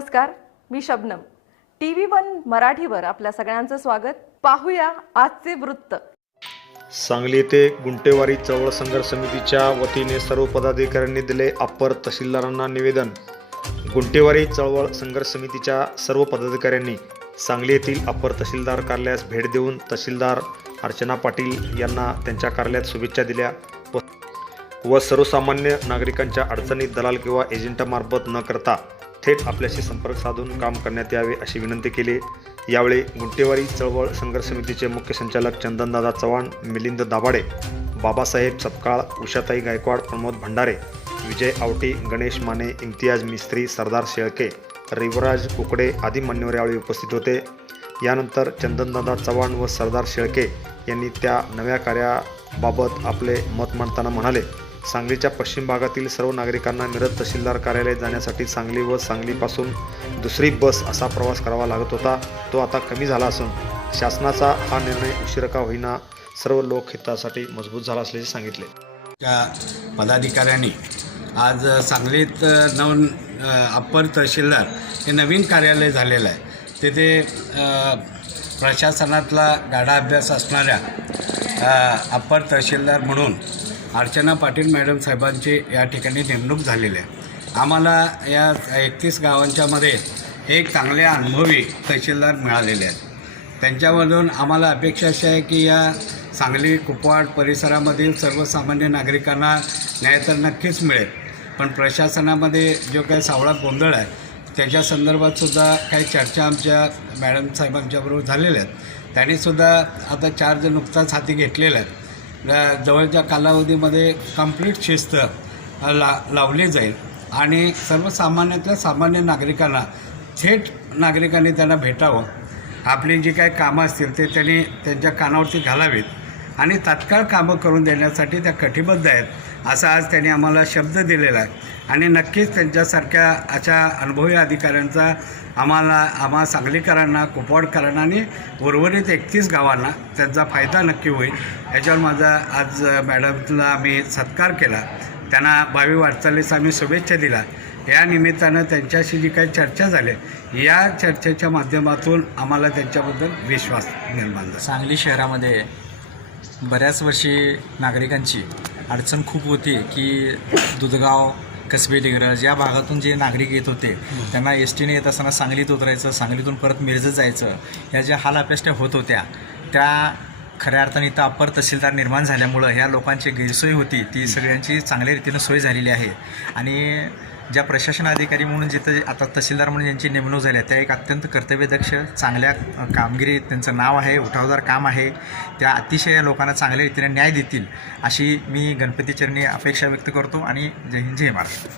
नमस्कार मी Shabnam. T V one मराठीवर आपल्या सगळ्यांचं स्वागत. पाहूया आजचे वृत्त. सांगली येथे गुंटेवारी चळवळ संघर्ष समितीच्या वतीने सर्व पदाधिकाऱ्यांनी दिले अप्पर तहसीलदारांना निवेदन. गुंटेवारी चळवळ संघर्ष समितीच्या सर्व पदाधिकाऱ्यांनी सांगली येथील अप्पर तहसीलदार कार्यालयास भेट देऊन तहसीलदार अर्चना पाटील यांना त्यांच्या कार्यालयात शुभेच्छा दिल्या. व व सर्वसामान्य नागरिकांच्या अडचणीत दलाल किंवा एजंटामार्फत न करता थेट आपल्याशी संपर्क साधून काम करण्यात यावे अशी विनंती केली. यावेळी गुंटेवारी चळवळ संघर्ष समितीचे मुख्य संचालक चंदनदादा चव्हाण मिलिंद दाभाडे बाबासाहेब सपकाळ उषाताई गायकवाड प्रमोद भंडारे विजय आवटी गणेश माने इम्तियाज मिस्त्री सरदार शेळके रिवराज कुकडे आदी मान्यवर यावेळी उपस्थित होते. यानंतर चंदनदादा चव्हाण व सरदार शेळके यांनी त्या नव्या कार्याबाबत आपले मत मांडताना म्हणाले. सांगलीच्या पश्चिम भागातील सर्व नागरिकांना मिरज तहसीलदार कार्यालय जाण्यासाठी सांगली व सांगलीपासून दुसरी बस असा प्रवास करावा लागत होता. तो आता कमी झाला असून शासनाचा हा निर्णय उशिरा का होईना सर्व लोकहितासाठी मजबूत झाला असल्याचे सांगितले. त्या पदाधिकाऱ्यांनी आज सांगलीत नवन अप्पर तहसीलदार हे नवीन कार्यालय झालेलं आहे. तिथे प्रशासनातला गाढा अभ्यास असणाऱ्या अप्पर तहसीलदार म्हणून अर्चना पाटील मॅडम साहेबांची या ठिकाणी नेमणूक झालेली आहे. आम्हाला या एकतीस गावांच्यामध्ये एक चांगले अनुभवी तहसीलदार मिळालेले आहेत. त्यांच्यामधून आम्हाला अपेक्षा अशी आहे की या सांगली कुपवाड परिसरामधील सर्वसामान्य नागरिकांना न्याय तर नक्कीच मिळेल पण प्रशासनामध्ये जो काही सावळा गोंधळ आहे त्याच्या संदर्भातसुद्धा काही चर्चा आमच्या मॅडम साहेबांच्याबरोबर झालेल्या आहेत. त्यांनीसुद्धा आता चार्ज नुकताच हाती घेतलेला आहे जवळच्या कालावधीमध्ये कंप्लीट शिस्त ला लावली जाईल. आणि सर्वसामान्यातल्या सामान्य नागरिकांना थेट नागरिकांनी त्यांना भेटावं. आपली जी काही कामं असतील ते त्यांनी त्यांच्या कानावरती घालावीत. आणि तात्काळ कामं करून देण्यासाठी त्या कटिबद्ध आहेत. असा आज त्यांनी आम्हाला शब्द दिलेला आहे. आणि नक्कीच त्यांच्यासारख्या अशा अनुभवी अधिकाऱ्यांचा आम्हाला आम्हा सांगलीकरांना कुपवाडकरांना आणि उर्वरित एकतीस गावांना त्यांचा फायदा नक्की होईल. याच्यावर माझा आज मॅडमला आम्ही सत्कार केला. त्यांना भावी वाटचालीस आम्ही शुभेच्छा दिला या निमित्तानं त्यांच्याशी जी काही चर्चा झाली या चर्चेच्या माध्यमातून आम्हाला त्यांच्याबद्दल विश्वास निर्माण झाला. सांगली शहरामध्ये बऱ्याच वर्षी नागरिकांची अडचण खूप होती की दुधगाव कसबे डिग्रज या भागातून जे नागरिक येत होते त्यांना एस टीने येत असताना सांगलीत उतरायचं सांगलीतून परत मिरजत जायचं या ज्या हाल होत होत्या त्या खऱ्या अर्थाने इथं अपर तहसीलदार निर्माण झाल्यामुळं ह्या लोकांची गैरसोय होती. ती सगळ्यांची चांगल्या रीतीनं सोय झालेली आहे. आणि ज्या प्रशासन अधिकारी म्हणून जिथं आता तहसीलदार म्हणून ज्यांची नेमणूक झाली आहे त्या एक अत्यंत कर्तव्यदक्ष चांगल्या कामगिरी त्यांचं नाव आहे उठावदार काम आहे. त्या अतिशय या लोकांना चांगल्या रीतीने न्याय देतील अशी मी गणपतीचरणी अपेक्षा व्यक्त करतो. आणि जय हिंद जय महाराष्ट्र.